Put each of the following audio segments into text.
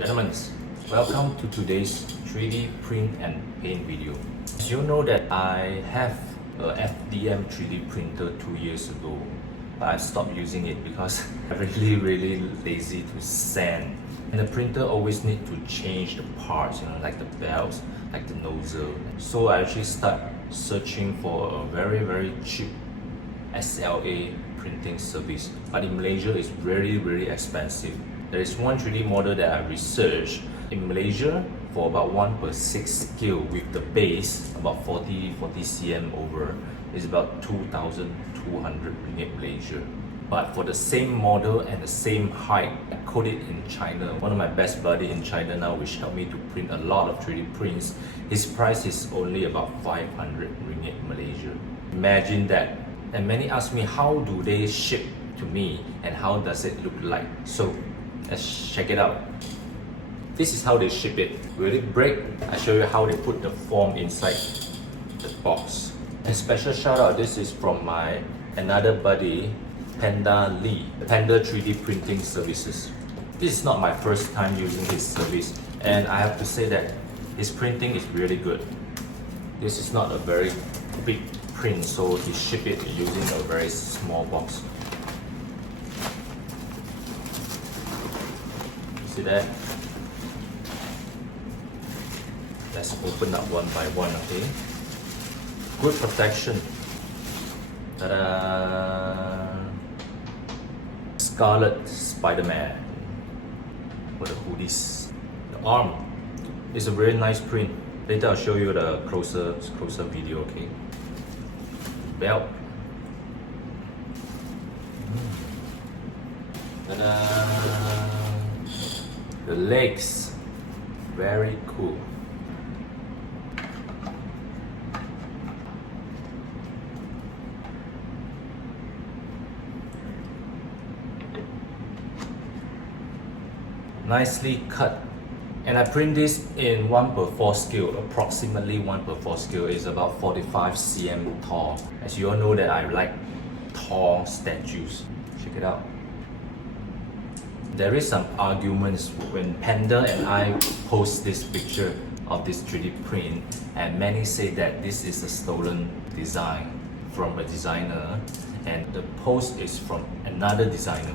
Gentlemen, welcome to today's 3D print and paint video. As you know that I have a FDM 3D printer 2 years ago, but I stopped using it because I'm really lazy to sand. And the printer always need to change the parts, like the belts, like the nozzle. So I actually start searching for a very cheap SLA printing service. But in Malaysia, it's really expensive. There is one 3D model that I researched in Malaysia for about 1 per 6 scale with the base about 40 cm over. It's about 2,200 ringgit Malaysia. But for the same model and the same height, I coded in China. One of my best buddy in China now, which helped me to print a lot of 3D prints, his price is only about 500 ringgit Malaysia. Imagine that. And many ask me, how do they ship to me and how does it look like? So let's check it out. This is how they ship it. Will it break? I show you how they put the form inside the box. A special shout out, this is from my another buddy, Panda Lee, Panda 3D printing services. This is not my first time using his service, and I have to say that his printing is really good. This is not a very big print, so he shipped it using a very small box. See that? Let's open up one by one, okay? Good protection. Ta-da! Scarlet Spider-Man for the hoodies. The arm is a very nice print. Later I'll show you the closer video, okay? Belt. Ta-da! The legs, very cool. Nicely cut. And I print this in 1 per 4 scale, approximately 1 per 4 scale is about 45 cm tall. As you all know that I like tall statues. Check it out. There is some arguments when Panda and I post this picture of this 3D print, and many say that this is a stolen design from a designer and the post is from another designer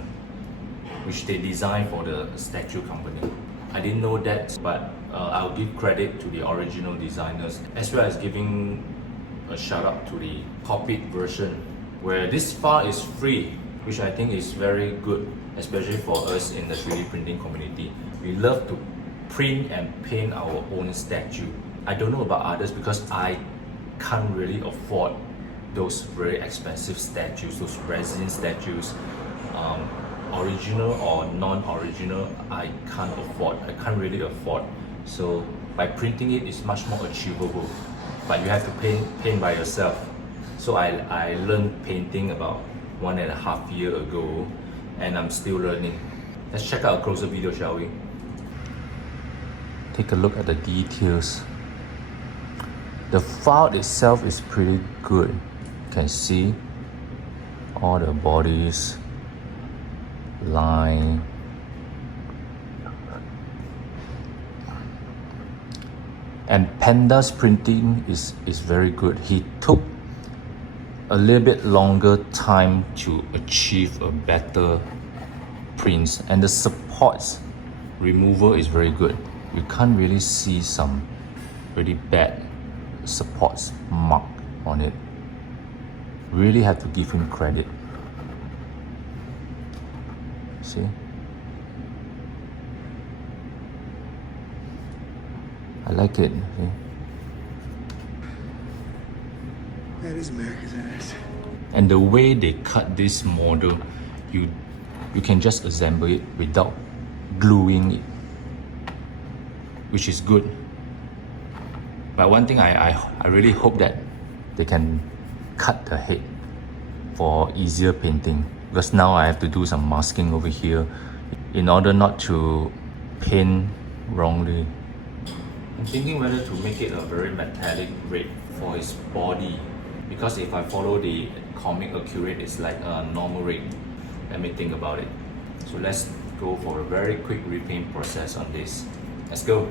which they designed for the statue company. I didn't know that, but I'll give credit to the original designers as well as giving a shout out to the copied version where this file is free, which I think is very good, especially for us in the 3D printing community. We love to print and paint our own statue. I don't know about others because I can't really afford those very expensive statues, those resin statues. Original or non-original, I can't really afford. So by printing it, it's much more achievable. But you have to paint by yourself. So I learned painting about 1.5 years ago, and I'm still learning. Let's check out a closer video, shall we? Take a look at the details. The file itself is pretty good. You can see all the bodies, line. And Panda's printing is very good. He took a little bit longer time to achieve a better prints, and the supports removal is very good. You can't really see some really bad supports mark on it. Really have to give him credit. See? I like it. See? That is America's ass. And the way they cut this model, you can just assemble it without gluing it, which is good. But one thing I really hope that they can cut the head for easier painting, because now I have to do some masking over here in order not to paint wrongly. I'm thinking whether to make it a very metallic red for his body, because if I follow the comic accurate, it's like a normal red. Let me think about it. So let's go for a very quick repaint process on this. Let's go.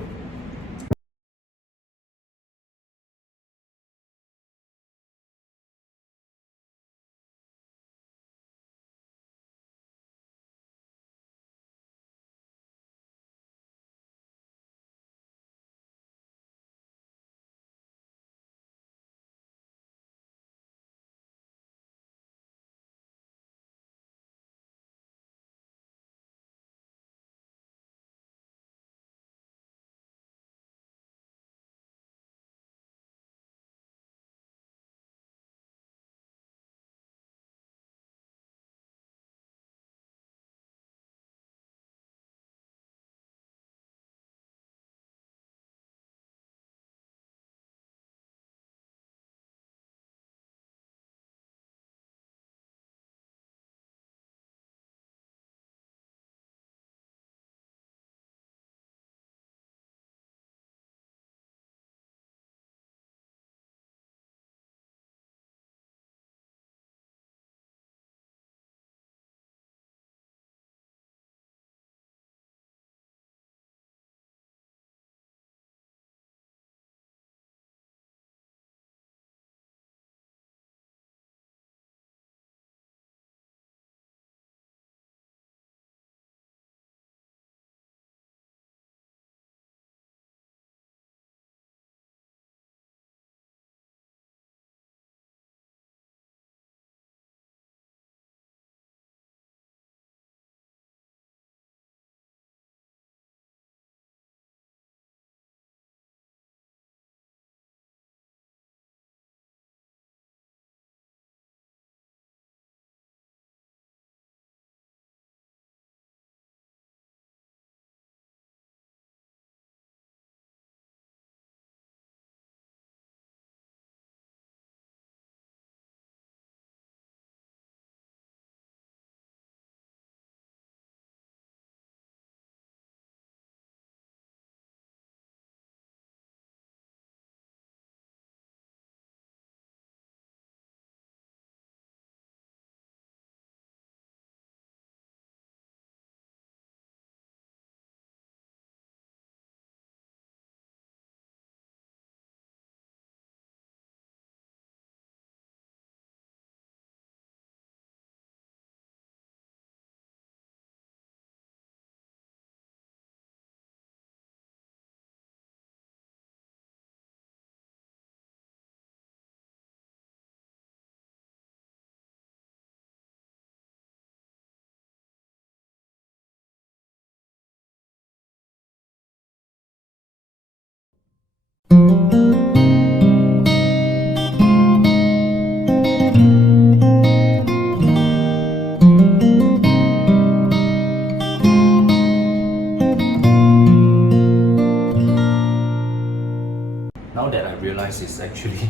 Now that I realize it's actually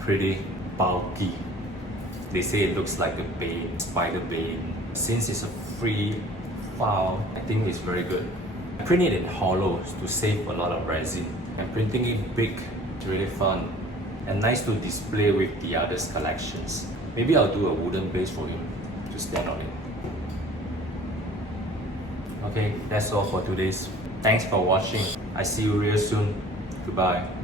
pretty bulky. They say it looks like a bane, spider bane. Since it's a free file, I think it's very good. I print it in hollow to save a lot of resin. And printing it big is really fun and nice to display with the others' collections. Maybe I'll do a wooden base for him to stand on it. Okay, that's all for today's. Thanks for watching. I see you real soon. Goodbye.